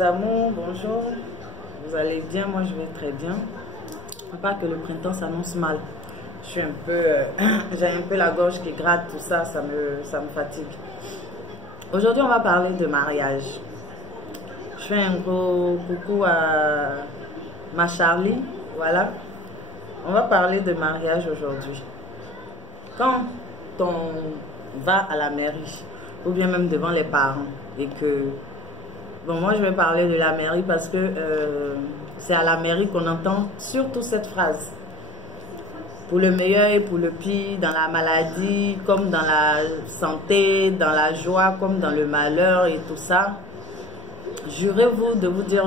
mes amours, bonjour. Vous allez bien? Moi je vais très bien. À part que le printemps s'annonce mal. Je suis un peu, j'ai un peu la gorge qui gratte, tout ça, ça me fatigue. Aujourd'hui on va parler de mariage. Je fais un gros coucou à ma Charlie, voilà. On va parler de mariage aujourd'hui. Quand on va à la mairie, ou bien même devant les parents, et que... Bon, moi je vais parler de la mairie parce que c'est à la mairie qu'on entend surtout cette phrase. Pour le meilleur et pour le pire, dans la maladie, comme dans la santé, dans la joie, comme dans le malheur et tout ça. Jurez-vous de vous dire,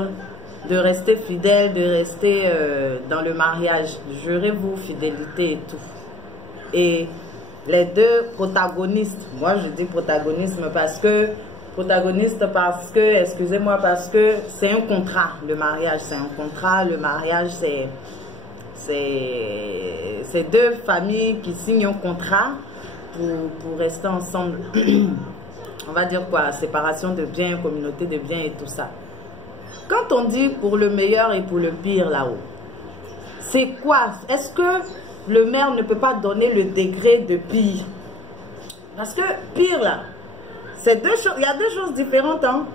de rester fidèle, de rester dans le mariage. Jurez-vous fidélité et tout. Et les deux protagonistes, moi je dis protagonisme parce que, excusez-moi, parce que c'est un contrat, le mariage, c'est un contrat, le mariage c'est deux familles qui signent un contrat pour rester ensemble. On va dire quoi, séparation de biens, communauté de biens et tout ça. Quand on dit pour le meilleur et pour le pire là-haut, c'est quoi? Est-ce que le maire ne peut pas donner le degré de pire? Parce que pire là, c'est deux choses, il y a deux choses différentes. Hein?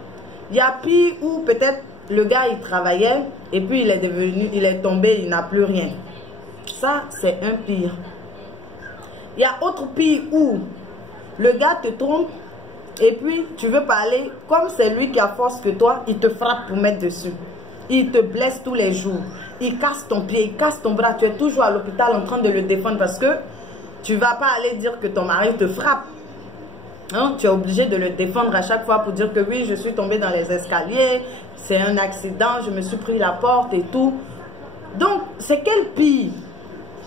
Il y a pire où peut-être le gars il travaillait et puis il est tombé, il n'a plus rien. Ça c'est un pire. Il y a autre pire où le gars te trompe et puis tu veux parler, comme c'est lui qui a force que toi, il te frappe pour mettre dessus. Il te blesse tous les jours. Il casse ton pied, il casse ton bras. Tu es toujours à l'hôpital en train de le défendre parce que tu ne vas pas aller dire que ton mari te frappe. Hein? Tu es obligé de le défendre à chaque fois pour dire que oui, je suis tombée dans les escaliers, c'est un accident, je me suis pris la porte et tout. Donc, c'est quel pire?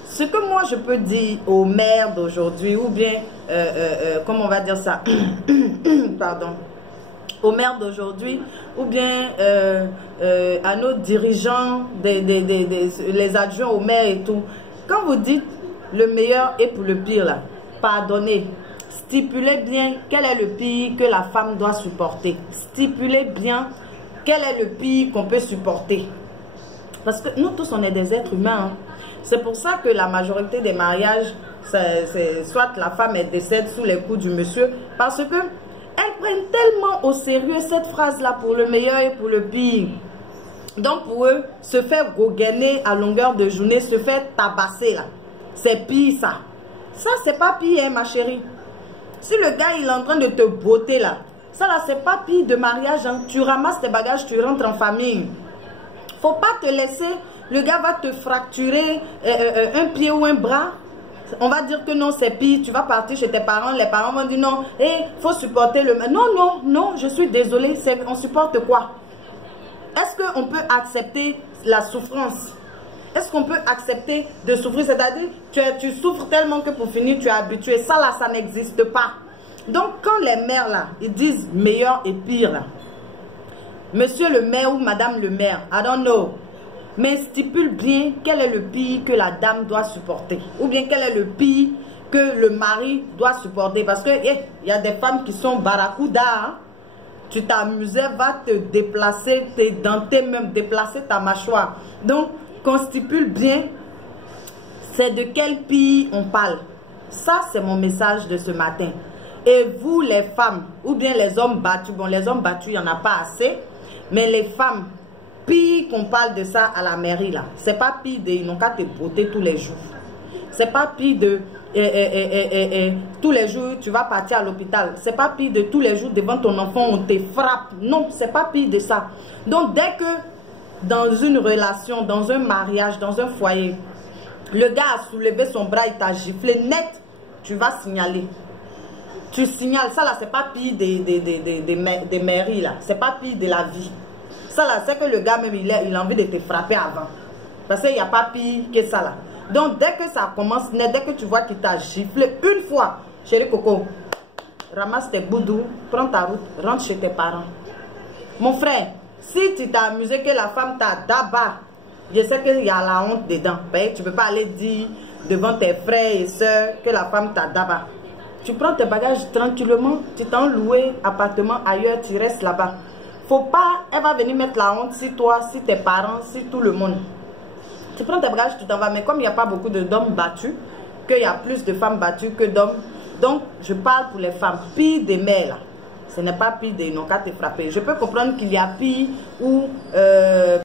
Ce que moi je peux dire aux mères d'aujourd'hui, ou bien, comment on va dire ça, pardon, aux mères d'aujourd'hui, ou bien à nos dirigeants, les adjoints aux maires et tout. Quand vous dites le meilleur est pour le pire, là, pardonnez, stipulez bien quel est le pire que la femme doit supporter. Stipulez bien quel est le pire qu'on peut supporter. Parce que nous tous, on est des êtres humains. Hein. C'est pour ça que la majorité des mariages, soit la femme elle décède sous les coups du monsieur, parce que elles prennent tellement au sérieux cette phrase-là pour le meilleur et pour le pire. Donc pour eux, se faire goguener à longueur de journée, se faire tabasser là, c'est pire ça. Ça, c'est pas pire, hein, ma chérie. Si le gars, il est en train de te botter là, ça là, c'est pas pire de mariage. Hein. Tu ramasses tes bagages, tu rentres en famille. Faut pas te laisser, le gars va te fracturer un pied ou un bras. On va dire que non, c'est pire. Tu vas partir chez tes parents, les parents vont dire non, faut supporter le... Non, non, non, je suis désolée, on supporte quoi? Est-ce qu'on peut accepter la souffrance? Est-ce qu'on peut accepter de souffrir? C'est-à-dire, tu souffres tellement que pour finir, tu es habitué. Ça là, ça n'existe pas. Donc, quand les mères là, ils disent meilleur et pire là, monsieur le maire ou madame le maire, I don't know, mais stipule bien quel est le pire que la dame doit supporter. Ou bien quel est le pire que le mari doit supporter. Parce que il y a des femmes qui sont barracuda. Hein? Tu t'amusais, va te déplacer, tes dentées même, déplacer ta mâchoire. Donc, qu'on stipule bien, c'est de quel pire on parle. Ça, c'est mon message de ce matin. Et vous, les femmes, ou bien les hommes battus, bon, les hommes battus, il n'y en a pas assez, mais les femmes, pire qu'on parle de ça à la mairie, là, c'est pas pire de, ils n'ont qu'à te botter tous les jours. C'est pas pire de, tous les jours, tu vas partir à l'hôpital. C'est pas pire de tous les jours, devant ton enfant, on te frappe. Non, c'est pas pire de ça. Donc, dès que dans une relation, dans un mariage, dans un foyer, le gars a soulevé son bras, il t'a giflé net, tu vas signaler. Tu signales, ça là, c'est pas pire des mairies là, c'est pas pire de la vie. Ça là, c'est que le gars même, il a envie de te frapper avant. Parce qu'il n'y a pas pire que ça là. Donc dès que ça commence net, dès que tu vois qu'il t'a giflé une fois, chérie Coco, ramasse tes boudous, prends ta route, rentre chez tes parents. Mon frère, si tu t'es amusé que la femme t'a d'abat, je sais qu'il y a la honte dedans. Tu ne peux pas aller dire devant tes frères et soeurs que la femme t'a d'abat. Tu prends tes bagages tranquillement, tu t'en loué appartement ailleurs, tu restes là-bas. Faut pas, elle va venir mettre la honte si toi, si tes parents, si tout le monde. Tu prends tes bagages, tu t'en vas. Mais comme il n'y a pas beaucoup d'hommes battus, qu'il y a plus de femmes battues que d'hommes, donc je parle pour les femmes. Pire des mères là. Ce n'est pas pire des, ils n'ont qu'à te frapper. Je peux comprendre qu'il y a pire ou